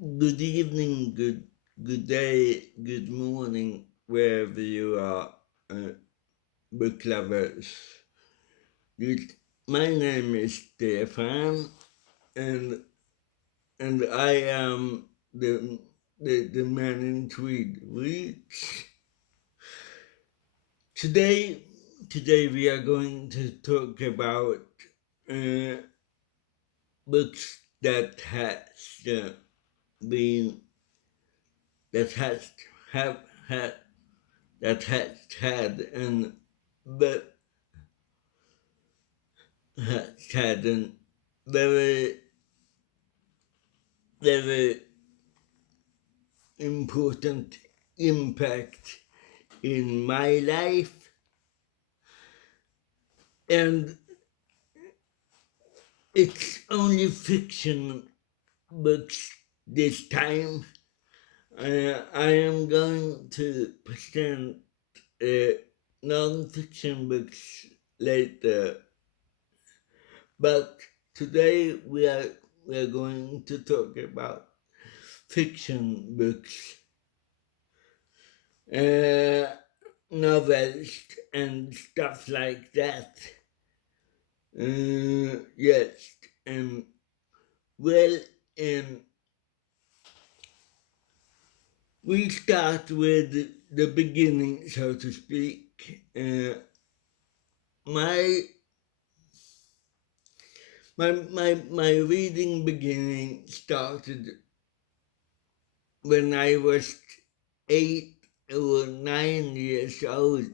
Good evening, good day, good morning, wherever you are, uh, book lovers. Good- My name is Stefan, and I am the man in tweed. Today today we are going to talk about uh, books been that has have had that has had an but has had an very very important impact in my life, and it's only fiction books this time. I am going to present uh, non-fiction books later, but today we are going to talk about fiction books, uh, novels, and stuff like that. Yes, well, um, we start with the beginning, so to speak. My my reading beginning started when I was 8 or 9 years old.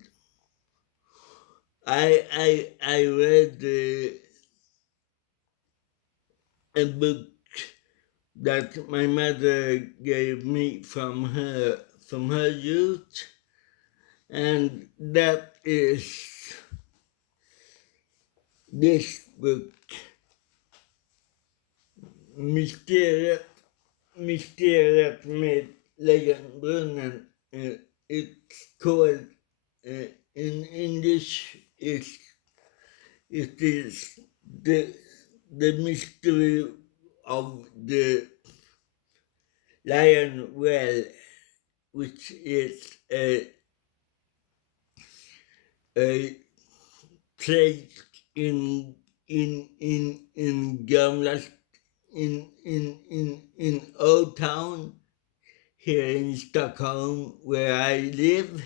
I read a book that my mother gave me from her youth, and that is this book, Mysteriet, Mysteriet med Lejonbrunnen. It's called, in English, it is the mystery of the lion well, which is a place in Gamla in Old Town here in Stockholm where I live,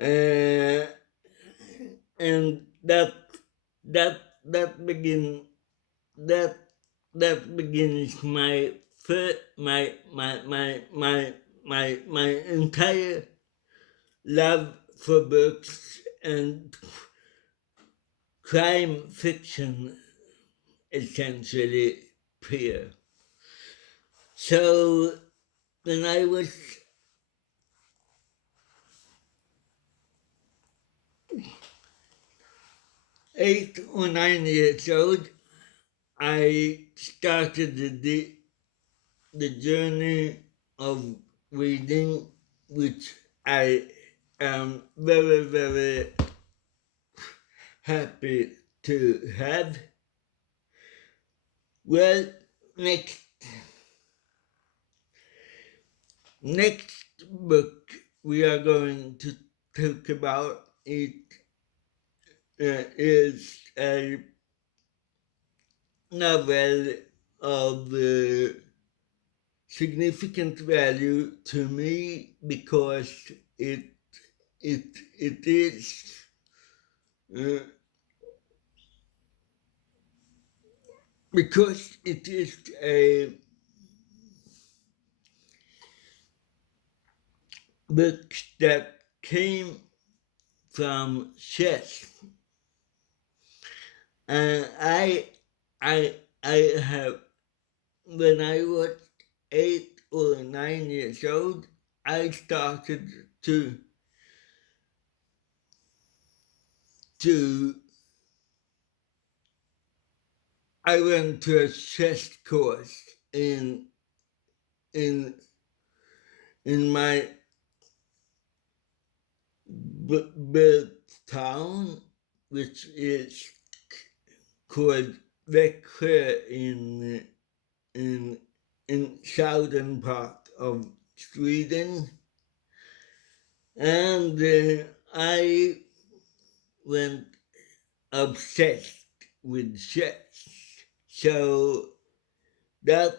uh, and that begin that that begins my entire love for books and crime fiction, essentially, peer. So when I was 8 or 9 years old, I started the journey of reading, which I am very happy to have. Well, next book we are going to talk about is a novel of significant value to me because it is uh, a book that came from chess. I I have when I was 8 or 9 years old, I started to I went to a chess course in in my birth town, which is called Växjö in in southern part of Sweden, and I went obsessed with chess. So that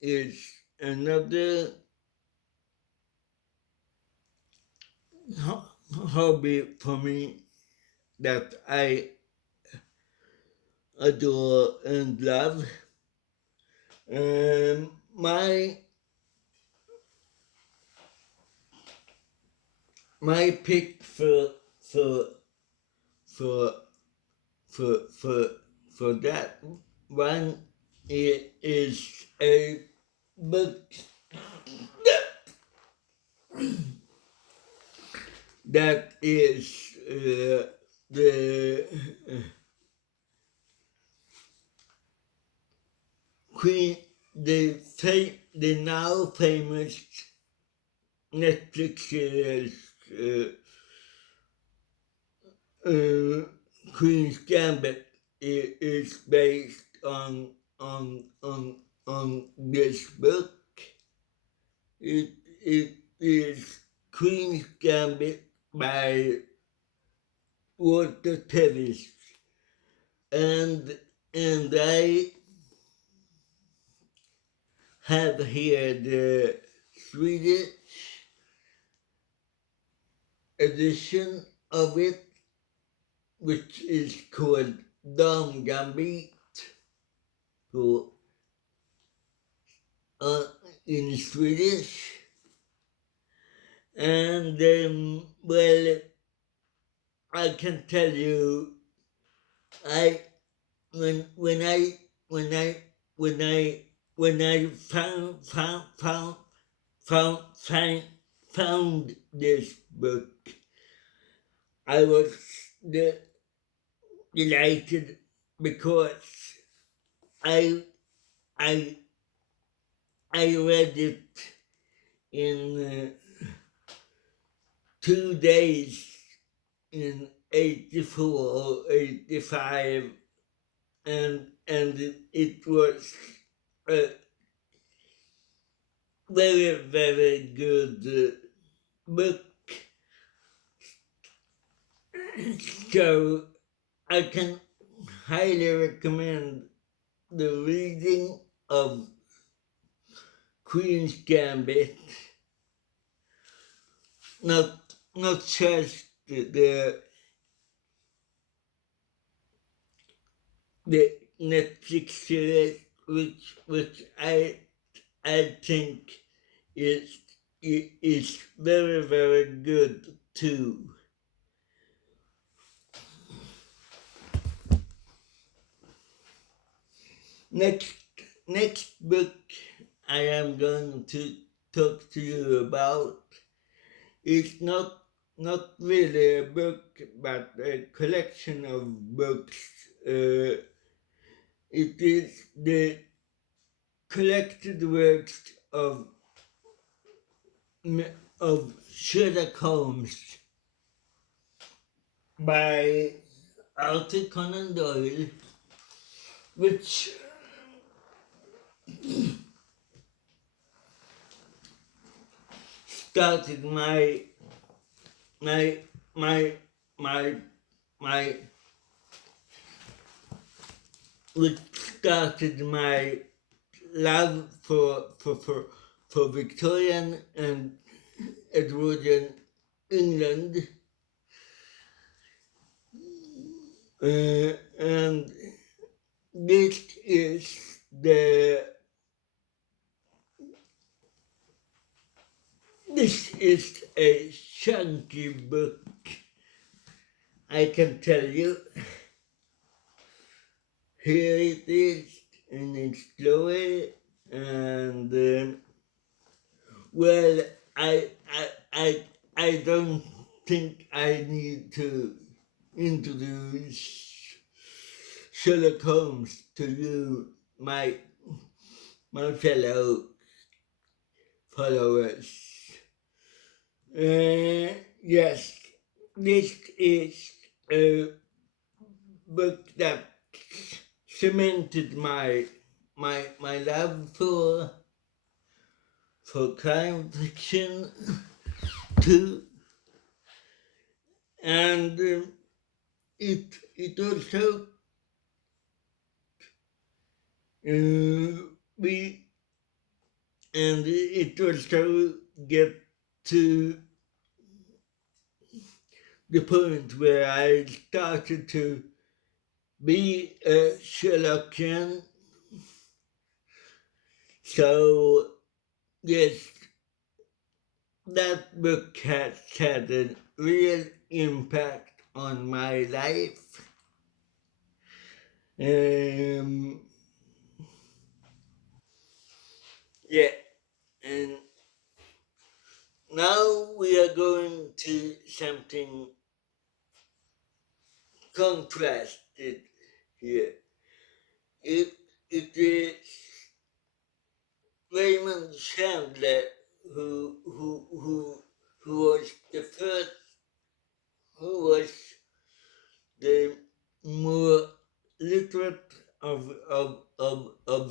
is another hobby for me that I adore and love. My pick for for for for for that one is a book that is the Queen, the now famous Netflix series uh, Queen's Gambit is based on this book. It is Queen's Gambit by Walter Tevis, and I have here the Swedish edition of it, which is called Dam Gambit, so, uh, in Swedish. And well, I can tell you, I when I when I when I when I found this book, I was de- delighted because I I I read it in 2 days in 84 or 85, and it was a very good book. So I can highly recommend the reading of Queen's Gambit. Not just the Netflix series, which I think is is very good too. Next book I am going to talk to you about is not really a book, but a collection of books. It is the collected works of Sherlock Holmes by Arthur Conan Doyle, which started my my my my which started my love for Victorian and Edwardian England, and this is the this is a chunky book, I can tell you. Here it is in its glory, and well, I I I I don't think I need to introduce Sherlock Holmes to you, my fellow followers. Yes, this is a book that cemented my love for. for crime fiction too, and it also we and it also get to the point where I started to be a Sherlockian. So yes, that book has had a real impact on my life. Um, yeah, and now we are going to something contrasted here. It, it is Raymond Chandler who was the first, who was the more literate of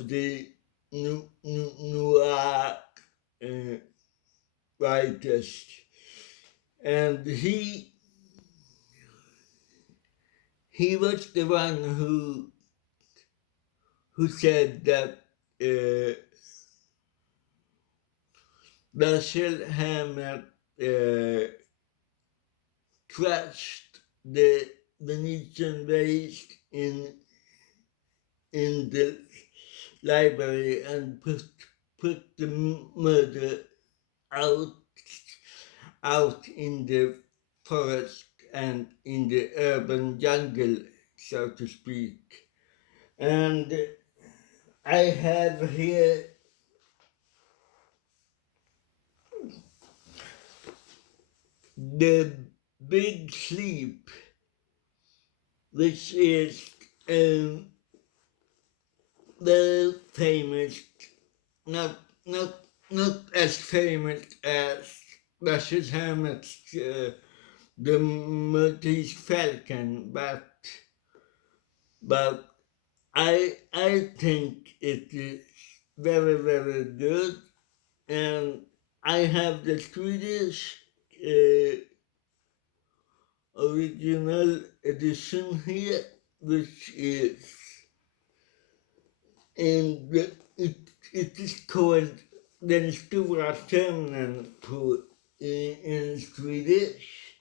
the noir uh, writers, and he was the one who said that uh, Dashiell Hammett uh, crashed the Venetian vase in the library and put the murder out out in the forest and in the urban jungle, so to speak. And I have here the Big Sleep, which is um, very famous, not not not as famous as Dashiell Hammett's The Maltese Falcon, but I think it is very very good, and I have the Swedish uh, original edition here, which is and it is called Den stora sömnen in Swedish.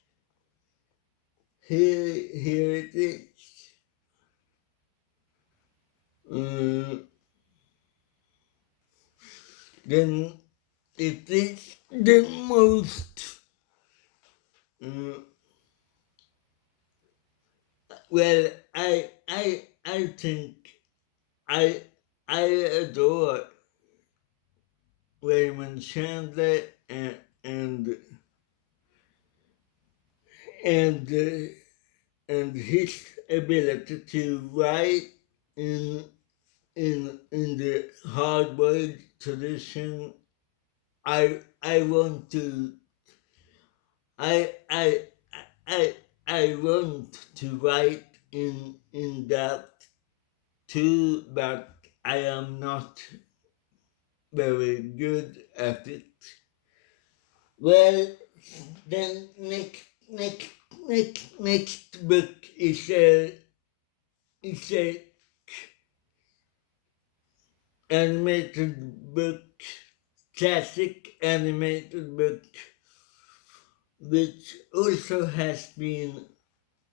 Here it is. Uh, then it is the most uh, well. I think I I adore Raymond Chandler and and his ability to write in in the hard-boiled tradition. I want to I I I I want to write in that too, but I am not very good at it. Well, then next book is a animated book, classic animated book, which also has been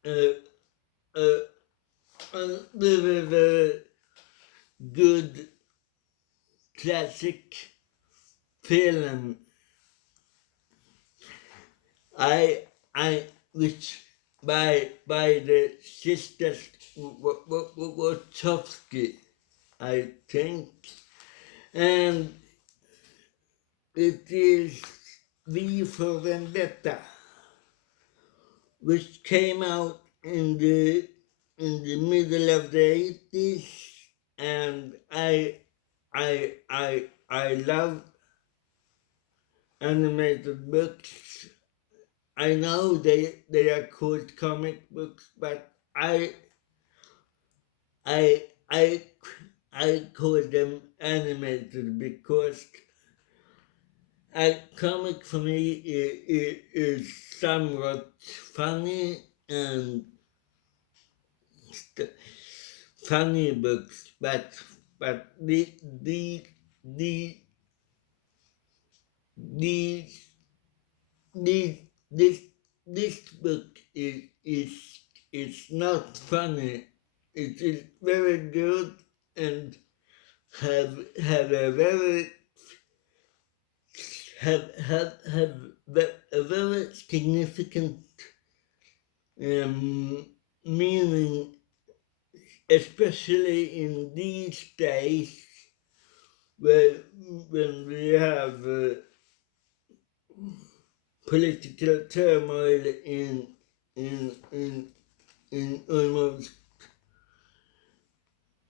a, a, a very, very good classic film. I, which by the sisters Wachowski, I think, and it is V for Vendetta, which came out in the middle of the 80s, and I love animated books. I know they are called comic books, but I I I call them animated because comic for me is somewhat funny and st- funny books, but the these this this this book is not funny. It is very good and have a very have a very significant um, meaning, especially in these days where when we have political turmoil in in in almost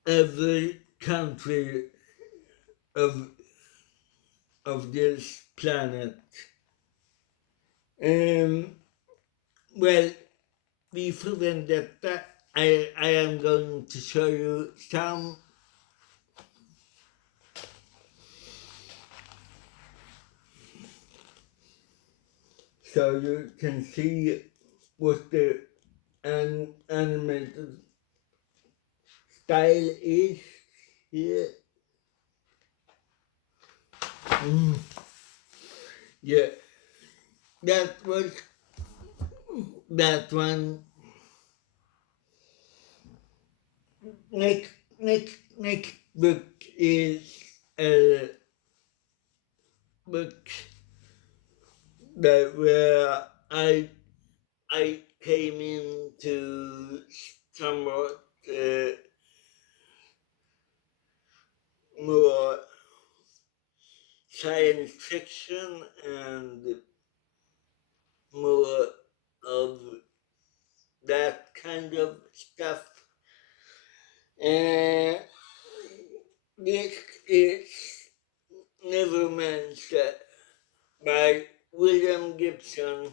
every country of this planet. Um, well, before Vendetta, I am going to show you some so you can see what the animated style is here. Mm, yeah, that was that one. Next book is a book that where I came into somewhat more science fiction and more of that kind of stuff. Uh, this is Nevermancer by William Gibson.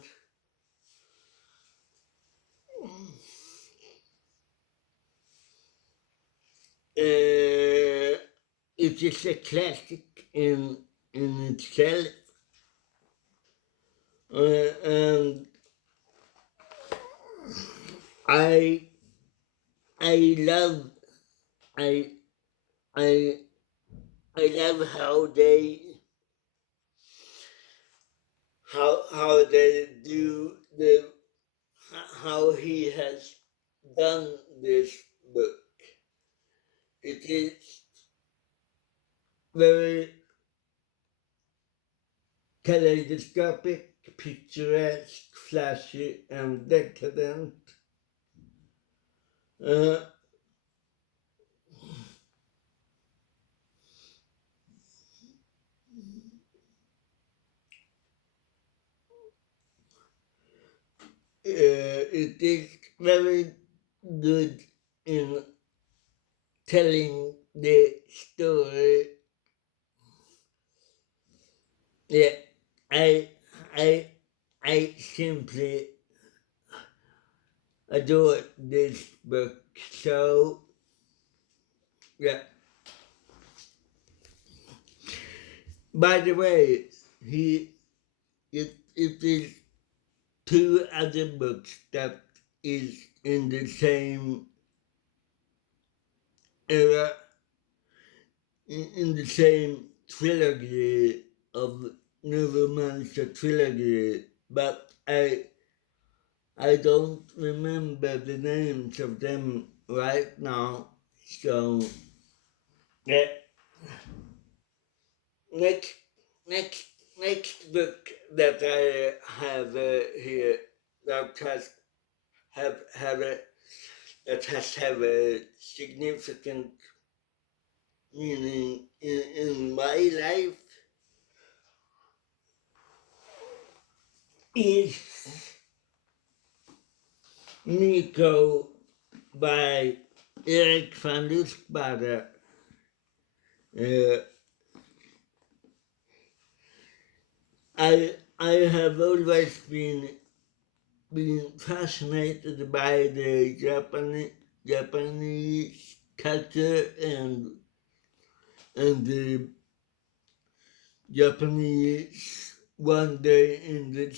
It is a classic in itself, and I I love I I I love how they do the how he has done this book. It is very kaleidoscopic, picturesque, flashy, and decadent. Uh, it is very good in telling the story. Yeah, I I I simply adore this book. So yeah. By the way, he it is two other books that is in the same era, in the same trilogy of Neuromancer trilogy, but I don't remember the names of them right now. So yeah, next next next book that I have here that has have a that has have a significant meaning in my life is Nico by Eric van Lusbader. Uh, I have always been fascinated by the Japanese culture and the Japanese wonder in the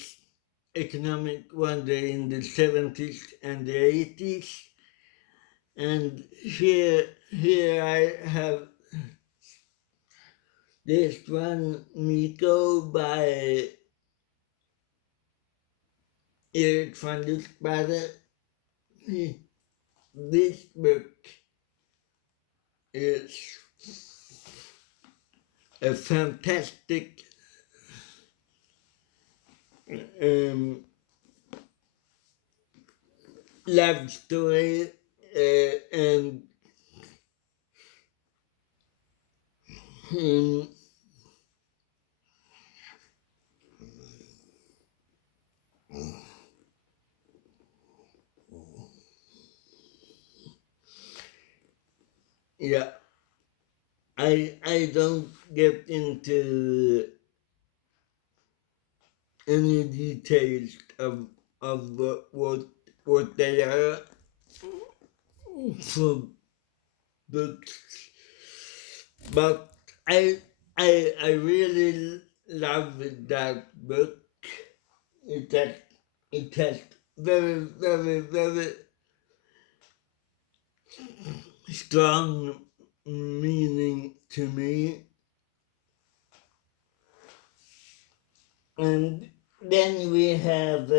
economic wonder in the 70s and the 80s. And here I have this one, Miko, by Erik van Liesbader. This book is a fantastic um, love story, and um, yeah, I don't get into any details of what they are for books, but I really love that book. It has it has very strong meaning to me. And then we have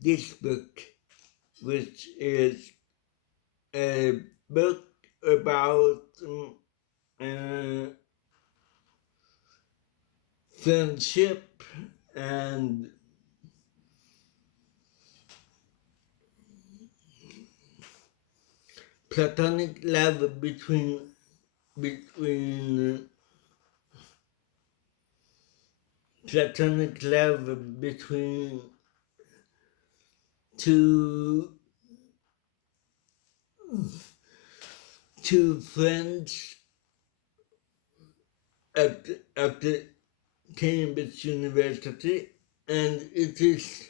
this book, which is a book about uh, friendship and platonic love between platonic love between two friends at the Cambridge University, and this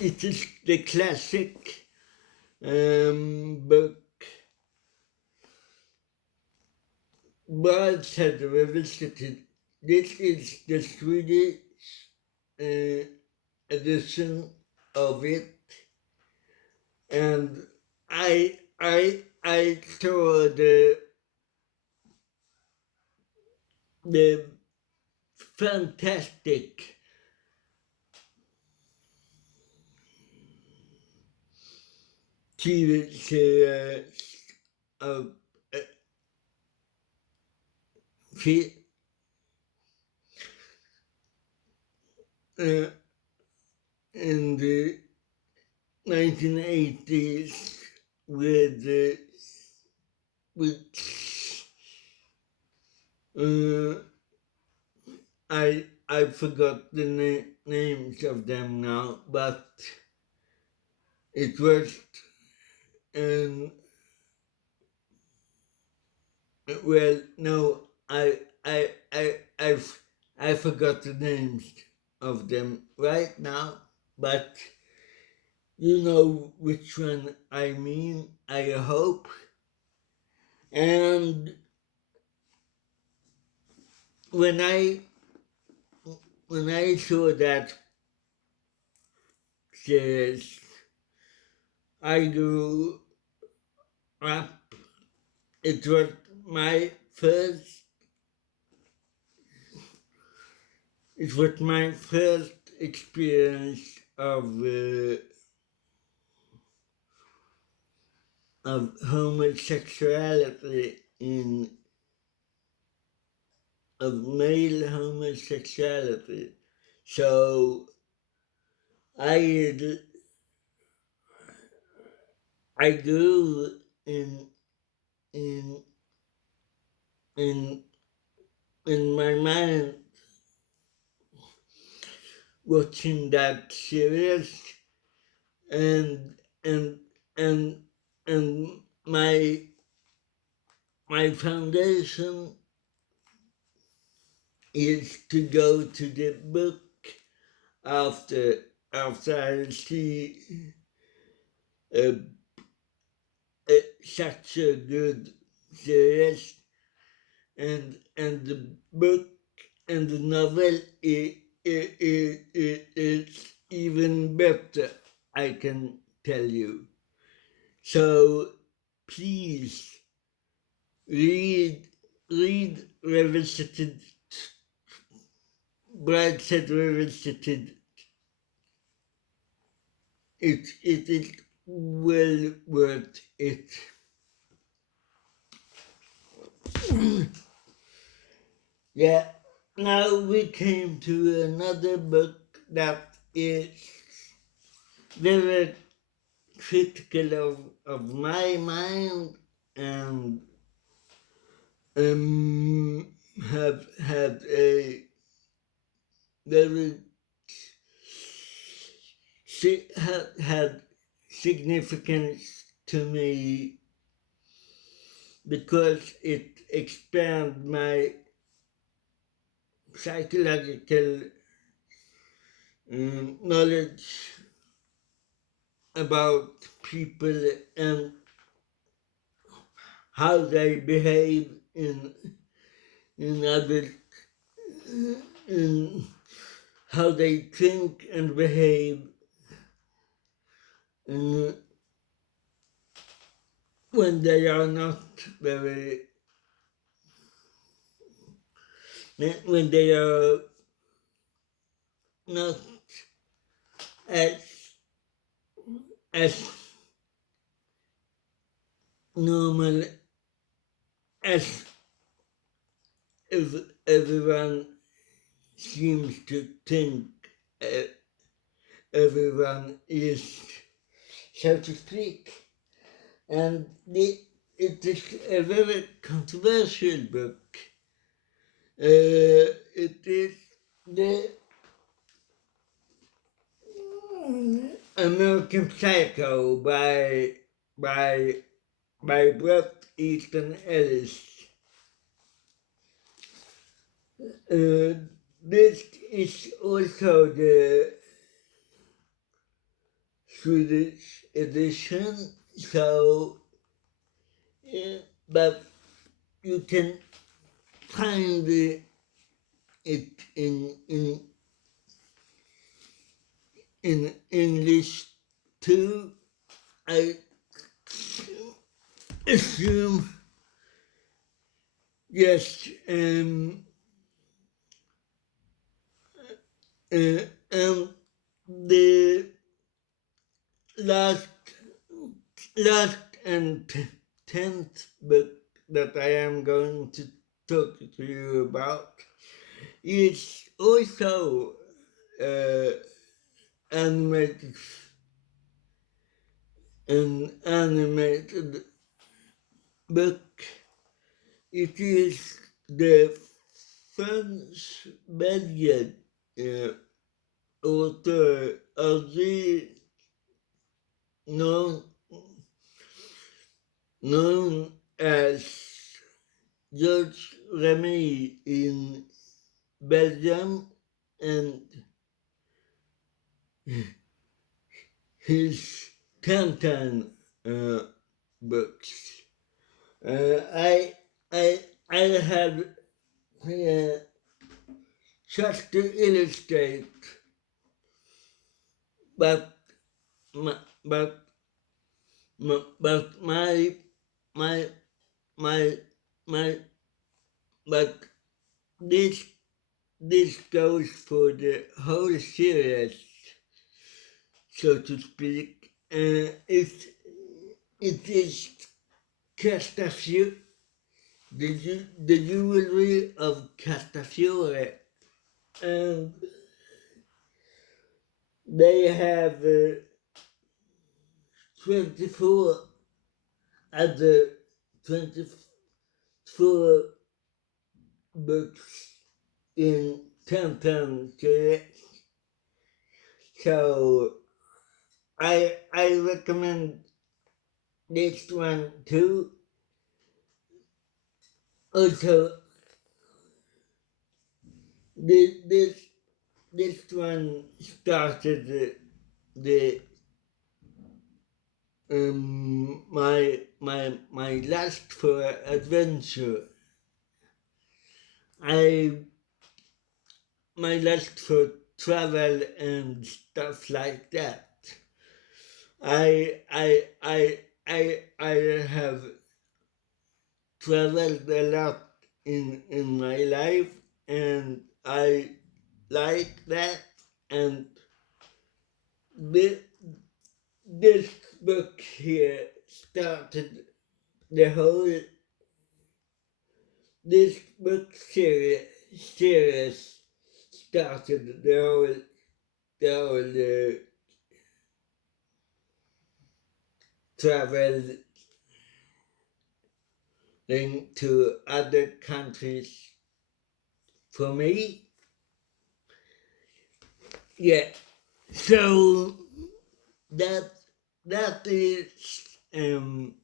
it is the classic book words had revisited. This is the Swedish uh, edition of it, and I saw the fantastic TV series of uh, uh, in the 1980s with with uh, I forgot the names of them now, but it was um well no I forgot the names of them right now, but you know which one I mean, I hope. And when I saw that series, I grew up. It was my first. It was my first experience of homosexuality in of male homosexuality. So I I grew in in in in my mind watching that series, and and and and my foundation is to go to the book after I see a, such a good series, and the book and the novel is even better, I can tell you. So please read Revisited, Brad said Revisited. It is well worth it. Yeah. Now we came to another book that is very critical of my mind, and um, have had a very had significance to me because it expand my psychological knowledge about people and how they behave in other in how they think and behave in, when they are not very when they are not as as normal as if everyone seems to think uh, everyone is, so to speak. And it is a very controversial book. It is the American Psycho by Bret Easton Ellis. This is also the Swedish edition, so but you can find it in English too. I assume yes. And the last last and tenth book that I am going to talk to you about is also uh, animated an animated book. It is the French Belgian author Audrey, known known as George Remy in Belgium, and his Tintin uh, books. I I I have uh, just to illustrate, but my, but but my my my but this this goes for the whole series, so to speak. It is Castafiore, the jewelry of Castafiore, and they have 24 other 24 books in Tintin series. So I recommend this one too. Also, this this one started the my lust for adventure. I my lust for travel and stuff like that. I have traveled a lot in my life, and I like that. And this, this book here started the whole this book series started the whole travel to other countries for me. Yeah, so that that is 10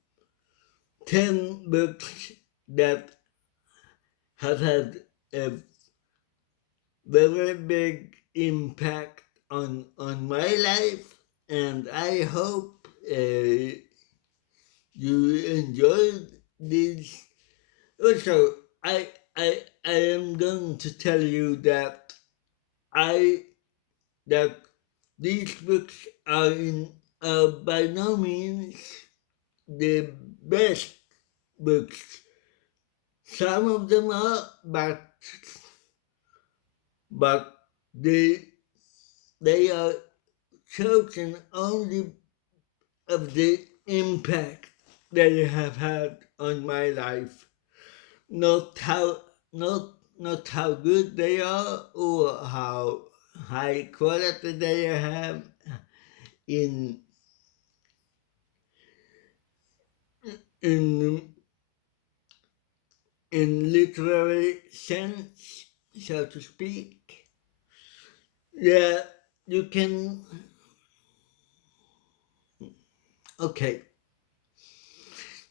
books that have had a very big impact on my life, and I hope you enjoyed this. Also, I am going to tell you that I that these books are by no means the best books. Some of them are, but they they are chosen only of the impact they have had on my life, not how good they are or how high quality they have in in in literary sense, so to speak. Yeah, you can. Okay,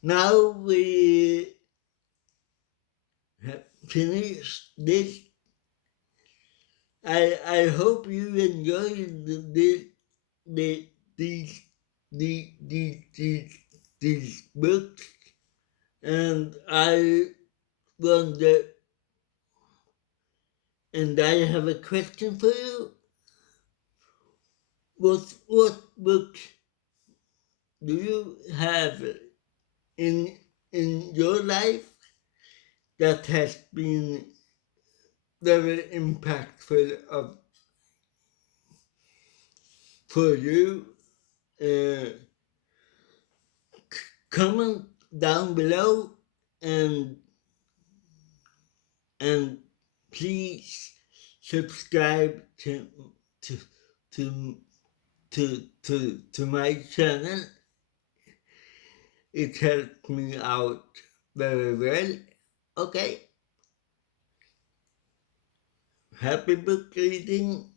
now we have finished this. I hope you enjoyed the these these these books, and wonder I have a question for you. What books do you have in in your life that has been very impactful for you? Uh, Comment down below, and and please subscribe to to to my channel. It helped me out very well. Okay, happy book reading.